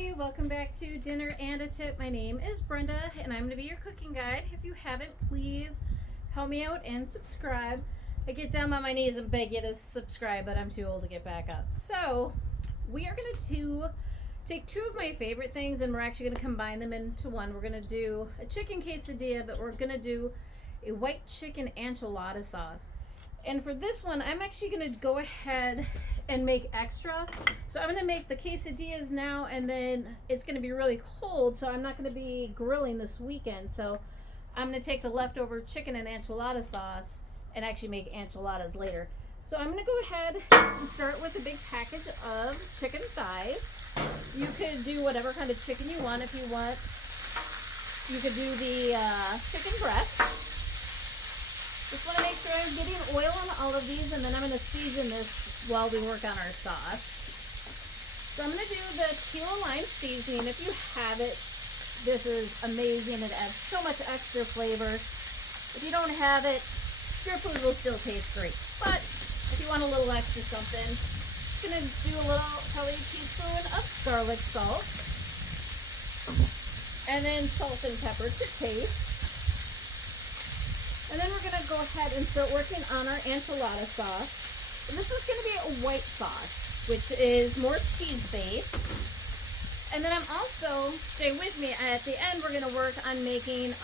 Hi, welcome back to Dinner and a Tip. My name is Brenda and I'm going to be your cooking guide. If you haven't, please help me out and subscribe. I get down on my knees and beg you to subscribe, but I'm too old to get back up. So we are going to take two of my favorite things and we're actually going to combine them into one. We're going to do a chicken quesadilla, but we're going to do a white chicken enchilada sauce. And for this one, I'm actually going to go ahead and make extra. So I'm going to make the quesadillas now, and then it's going to be really cold, so I'm not going to be grilling this weekend. So I'm going to take the leftover chicken and enchilada sauce and actually make enchiladas later. So I'm going to go ahead and start with a big package of chicken thighs. You could do whatever kind of chicken you want. If you want, you could do the chicken breast. Just want to make sure I'm getting oil on all of these, and then I'm going to season this while we work on our sauce. So I'm going to do the Tequila lime seasoning. If you have it, this is amazing. It adds so much extra flavor. If you don't have it, your food will still taste great. But if you want a little extra something, I'm going to do a little, probably a teaspoon of garlic salt. And then salt and pepper to taste. And then we're going to go ahead and start working on our enchilada sauce. And this is going to be a white sauce, which is more cheese-based. And then I'm also, stay with me, at the end we're going to work on making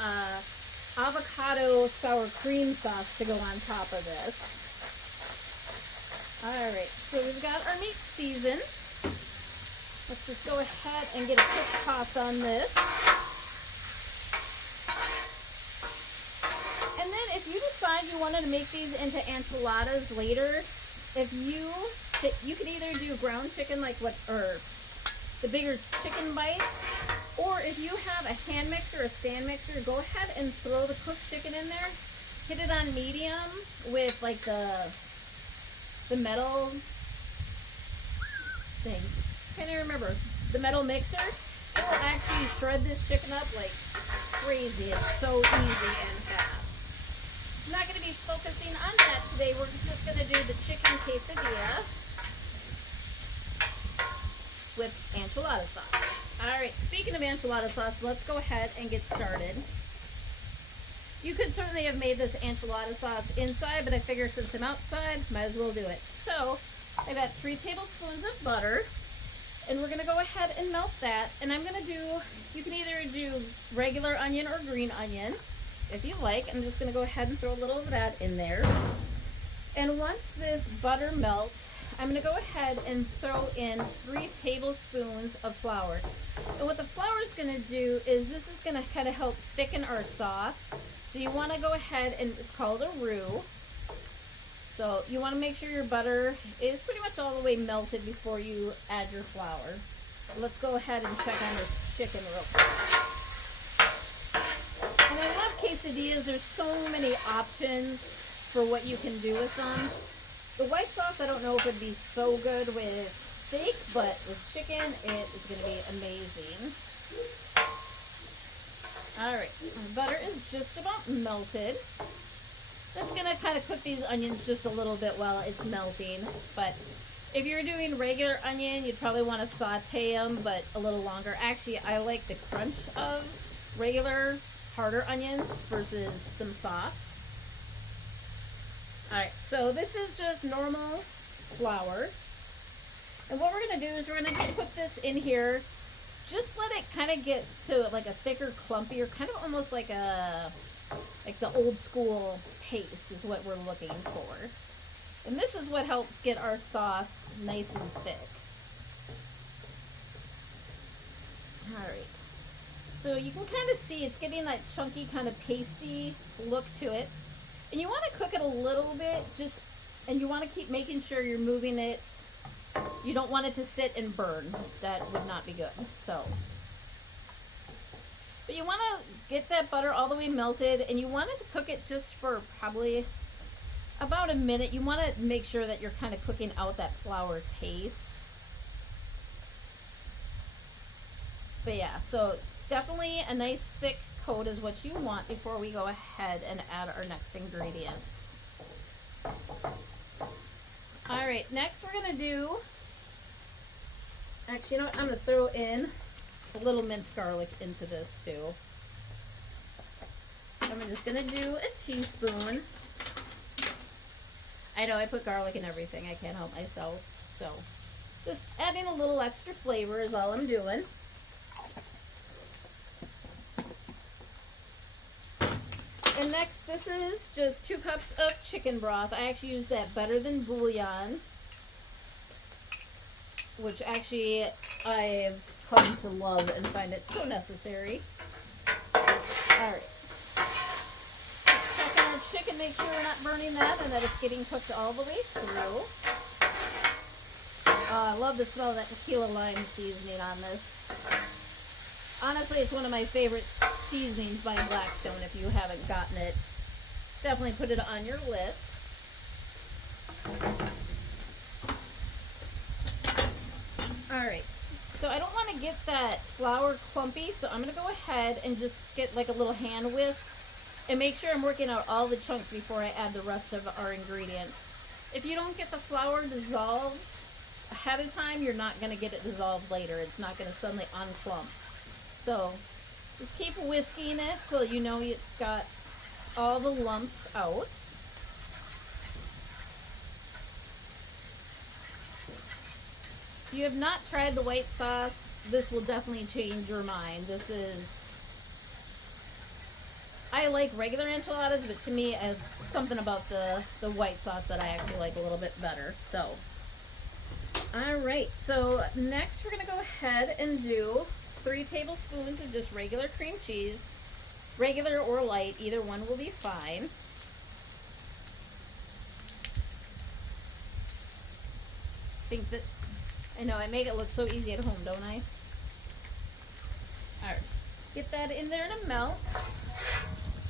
avocado sour cream sauce to go on top of this. Alright, so we've got our meat seasoned. Let's just go ahead and get a quick toss on this. And then if you decide you wanted to make these into enchiladas later, you could either do ground chicken or the bigger chicken bites, or if you have a hand mixer or a stand mixer, go ahead and throw the cooked chicken in there. Hit it on medium with like the metal thing. Can't even remember. The metal mixer. It will actually shred this chicken up like crazy. It's so easy and fast. I'm not going to be focusing on that today. We're just going to do the chicken quesadilla with enchilada sauce. Alright, speaking of enchilada sauce, let's go ahead and get started. You could certainly have made this enchilada sauce inside, but I figure since I'm outside, might as well do it. So, I've got 3 tablespoons of butter, and we're going to go ahead and melt that. And I'm going to do, you can either do regular onion or green onion. If you like, I'm just going to go ahead and throw a little of that in there. And once this butter melts, I'm going to go ahead and throw in 3 tablespoons of flour. And what the flour is going to do is this is going to kind of help thicken our sauce. So you want to go ahead and it's called a roux. So you want to make sure your butter is pretty much all the way melted before you add your flour. Let's go ahead and check on this chicken real quick. And I love quesadillas. There's so many options for what you can do with them. The white sauce, I don't know if it would be so good with steak, but with chicken, it is going to be amazing. Alright, my butter is just about melted. That's going to kind of cook these onions just a little bit while it's melting. But if you're doing regular onion, you'd probably want to saute them, but a little longer. Actually, I like the crunch of regular harder onions versus some soft. Alright, so this is just normal flour. And what we're going to do is we're going to put this in here. Just let it kind of get to like a thicker, clumpier, kind of almost like the old school paste is what we're looking for. And this is what helps get our sauce nice and thick. Alright. So you can kind of see it's getting that chunky kind of pasty look to it. And you want to cook it a little bit, and you want to keep making sure you're moving it. You don't want it to sit and burn. That would not be good. But you want to get that butter all the way melted, and you want it to cook it just for probably about a minute. You want to make sure that you're kind of cooking out that flour taste. But yeah, so definitely a nice thick coat is what you want before we go ahead and add our next ingredients. Alright, next we're going to do, actually, you know what, I'm going to throw in a little minced garlic into this too. I'm just gonna do a teaspoon. I know I put garlic in everything. I can't help myself. So just adding a little extra flavor is all I'm doing. And next, this is just 2 cups of chicken broth. I actually use that better than bouillon, which actually I've come to love and find it so necessary. Alright. Checking our chicken, make sure we're not burning that and that it's getting cooked all the way through. I love the smell of that tequila lime seasoning on this. Honestly, it's one of my favorite seasonings by Blackstone. If you haven't gotten it, definitely put it on your list. Alright, so I don't want to get that flour clumpy, so I'm going to go ahead and just get like a little hand whisk and make sure I'm working out all the chunks before I add the rest of our ingredients. If you don't get the flour dissolved ahead of time, you're not going to get it dissolved later. It's not going to suddenly unclump. So just keep whisking it so you know it's got all the lumps out. If you have not tried the white sauce, this will definitely change your mind. This is, I like regular enchiladas, but to me, something about the white sauce that I actually like a little bit better. So, alright, so next we're going to go ahead and do 3 tablespoons of just regular cream cheese. Regular or light, either one will be fine. I know I make it look so easy at home, don't I? Alright, get that in there to melt.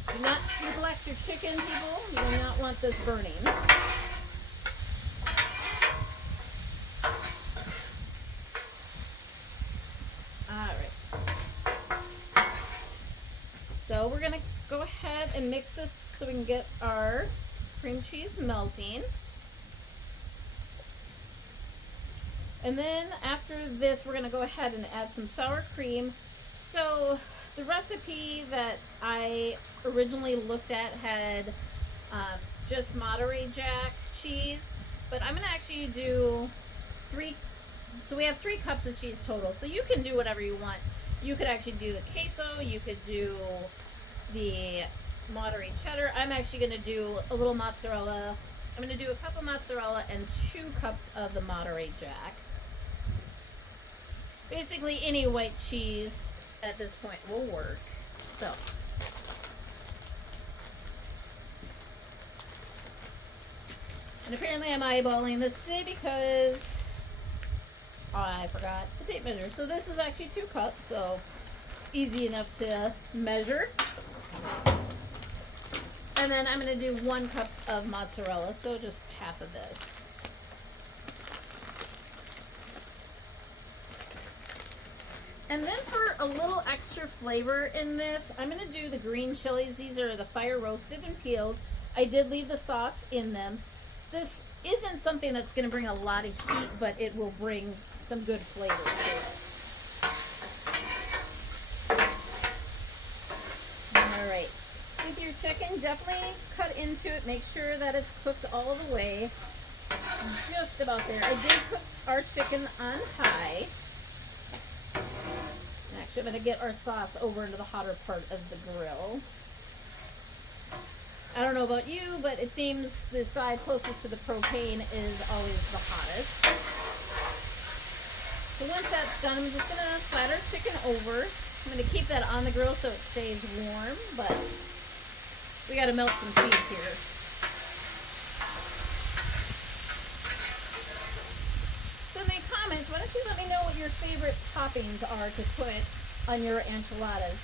Do not neglect your chicken, people. You do not want this burning. So we're going to go ahead and mix this so we can get our cream cheese melting. And then after this, we're going to go ahead and add some sour cream. So the recipe that I originally looked at had just Monterey Jack cheese, but I'm going to actually do 3. So we have 3 cups of cheese total. So you can do whatever you want. You could actually do the queso, you could do the Monterey cheddar. I'm actually going to do a little mozzarella. I'm going to do a cup of mozzarella and 2 cups of the Monterey Jack. Basically any white cheese at this point will work. So, and apparently I'm eyeballing this today because I forgot the tape measure. So this is actually 2 cups, so easy enough to measure. And then I'm going to do 1 cup of mozzarella, so just half of this. And then for a little extra flavor in this, I'm going to do the green chilies. These are the fire roasted and peeled. I did leave the sauce in them. This isn't something that's going to bring a lot of heat, but it will bring some good flavor to it. Alright, with your chicken, definitely cut into it. Make sure that it's cooked all the way. Just about there. I did cook our chicken on high. Actually, I'm going to get our sauce over into the hotter part of the grill. I don't know about you, but it seems the side closest to the propane is always the hottest. So once that's done, I'm just going to slide our chicken over. I'm going to keep that on the grill so it stays warm, but we got to melt some cheese here. So in the comments, why don't you let me know what your favorite toppings are to put on your enchiladas.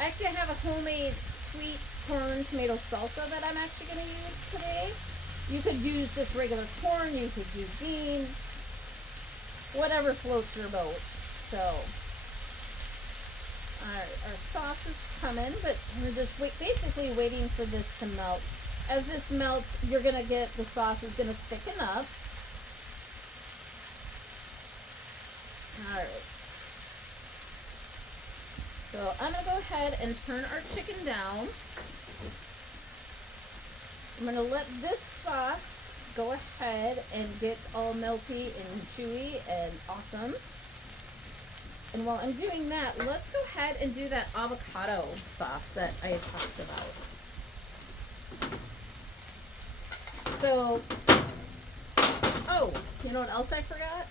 I actually have a homemade sweet corn tomato salsa that I'm actually going to use today. You could use just regular corn, you could use beans, whatever floats your boat. So, our sauce is coming, but we're just basically waiting for this to melt. As this melts, you're going to get, the sauce is going to thicken up. Alright. So I'm going to go ahead and turn our chicken down. I'm going to let this sauce go ahead and get all melty and chewy and awesome. And while I'm doing that, let's go ahead and do that avocado sauce that I had talked about. So, oh, you know what else I forgot?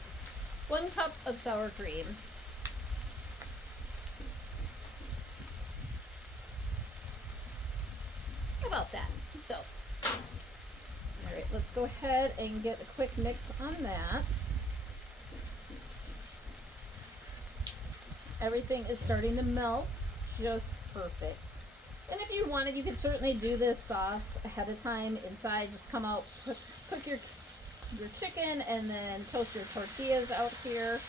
1 cup of sour cream. How about that? So, all right, let's go ahead and get a quick mix on that. Everything is starting to melt just perfect. And if you wanted, you could certainly do this sauce ahead of time inside. Just come out, cook your chicken, and then toast your tortillas out here.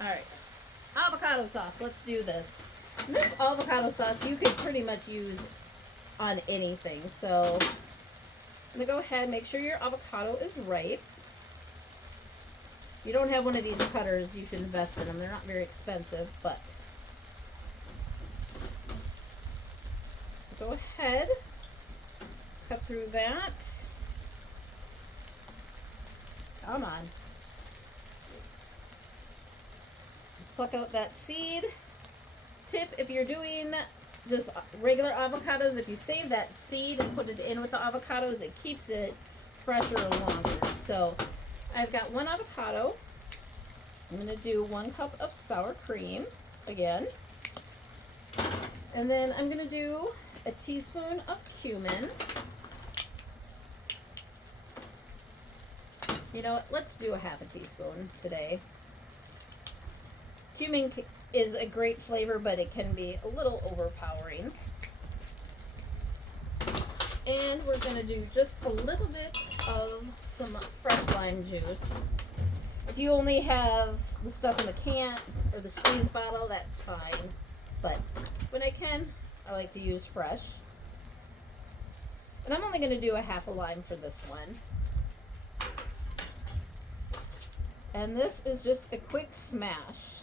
All right, avocado sauce. Let's do this. And this avocado sauce you could pretty much use on anything. So I'm gonna go ahead and make sure your avocado is ripe. If you don't have one of these cutters, you should invest in them. They're not very expensive, but. So go ahead, cut through that. Come on. Pluck out that seed. Tip, if you're doing just regular avocados, if you save that seed and put it in with the avocados, it keeps it fresher longer. So I've got 1 avocado. I'm going to do 1 cup of sour cream again. And then I'm going to do a teaspoon of cumin. You know what? Let's do a half a teaspoon today. Cumin is a great flavor, but it can be a little overpowering. And we're going to do just a little bit of some fresh lime juice. If you only have the stuff in the can or the squeeze bottle, that's fine. But when I can, I like to use fresh. And I'm only going to do a half a lime for this one. And this is just a quick smash.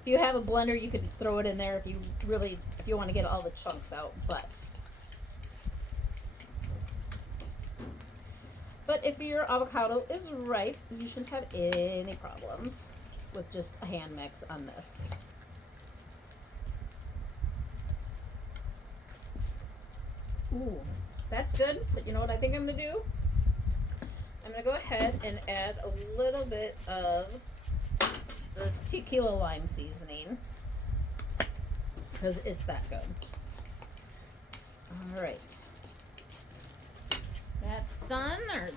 If you have a blender, you could throw it in there if you want to get all the chunks out, but if your avocado is ripe, you shouldn't have any problems with just a hand mix on this. Ooh, that's good, but you know what I think I'm going to do? I'm going to go ahead and add a little bit of this tequila lime seasoning because it's that good. All right. That's done. Our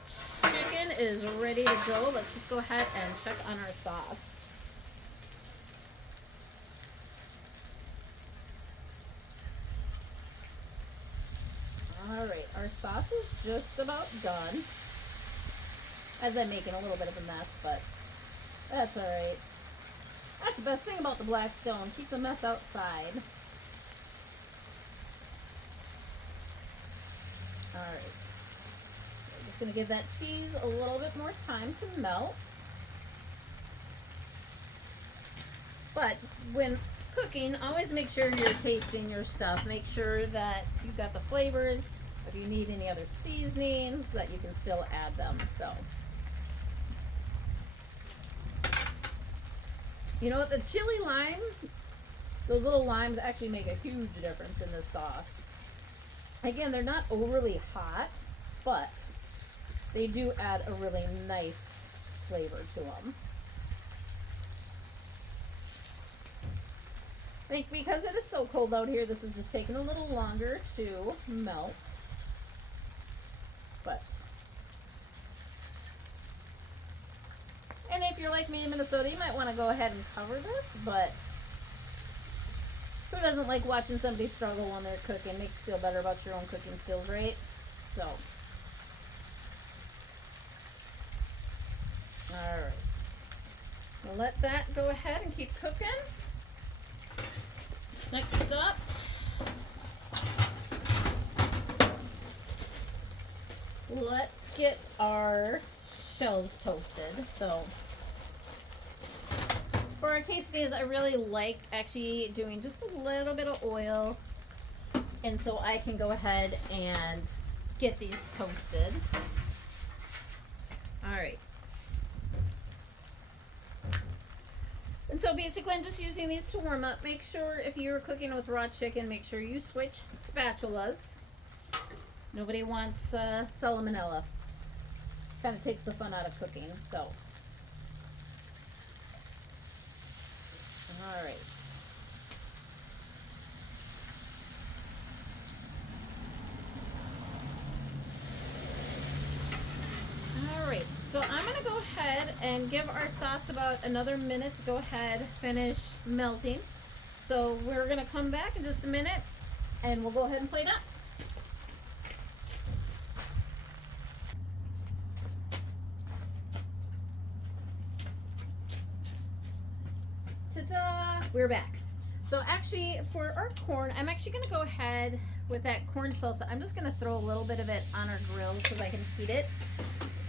chicken is ready to go. Let's just go ahead and check on our sauce. All right, our sauce is just about done. As I'm making a little bit of a mess, but that's all right. That's the best thing about the Blackstone. Keep the mess outside. All right. I'm just going to give that cheese a little bit more time to melt. But when cooking, always make sure you're tasting your stuff. Make sure that you've got the flavors. If you need any other seasonings, that you can still add them. So, you know what? The chili lime, those little limes actually make a huge difference in this sauce. Again, they're not overly hot, but they do add a really nice flavor to them. I think because it is so cold out here, this is just taking a little longer to melt. But, and if you're like me in Minnesota, you might want to go ahead and cover this, but who doesn't like watching somebody struggle when they're cooking? Makes you feel better about your own cooking skills, right? So, alright. We'll let that go ahead and keep cooking. Next up, let's get our shells toasted. So for our quesadillas, I really like actually doing just a little bit of oil, and so I can go ahead and get these toasted. All right. And so basically I'm just using these to warm up. Make sure if you're cooking with raw chicken, make sure you switch spatulas. Nobody wants salmonella. Kind of takes the fun out of cooking, so. All right. All right, so I'm gonna go ahead and give our sauce about another minute to go ahead, finish melting. So we're gonna come back in just a minute and we'll go ahead and plate up. Ta-da! We're back. So actually for our corn, I'm actually gonna go ahead with that corn salsa. I'm just gonna throw a little bit of it on our grill because I can heat it.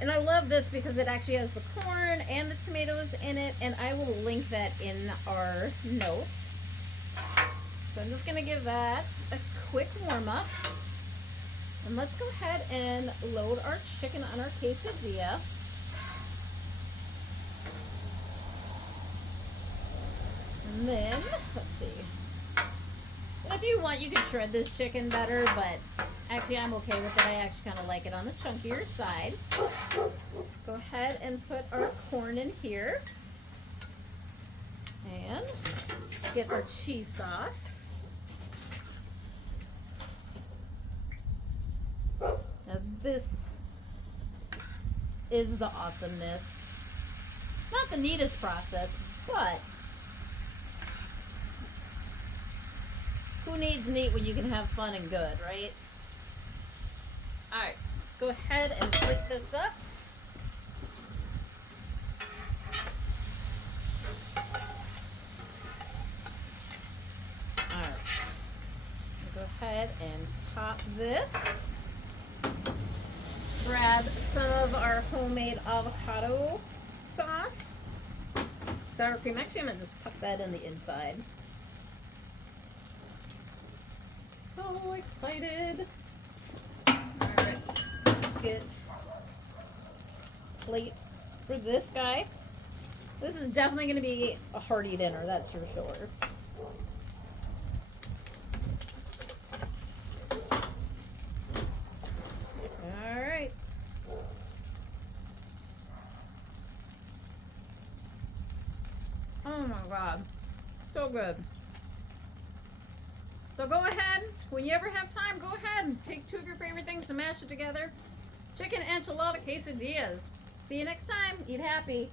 And I love this because it actually has the corn and the tomatoes in it, and I will link that in our notes. So I'm just gonna give that a quick warm up. And let's go ahead and load our chicken on our quesadilla. And then, let's see. And if you want, you can shred this chicken better, but actually I'm okay with it. I actually kind of like it on the chunkier side. Go ahead and put our corn in here. And get our cheese sauce. Now this is the awesomeness. Not the neatest process, but who needs neat when you can have fun and good, right? Alright, let's go ahead and split this up. Alright, go ahead and top this. Grab some of our homemade avocado sauce. Sour cream. Actually, I'm going to just tuck that in the inside. So excited. Alright, let's get a plate for this guy. This is definitely going to be a hearty dinner, that's for sure. Alright. Oh my god. So good. So go ahead, when you ever have time, go ahead and take two of your favorite things and mash it together. Chicken enchilada quesadillas. See you next time. Eat happy.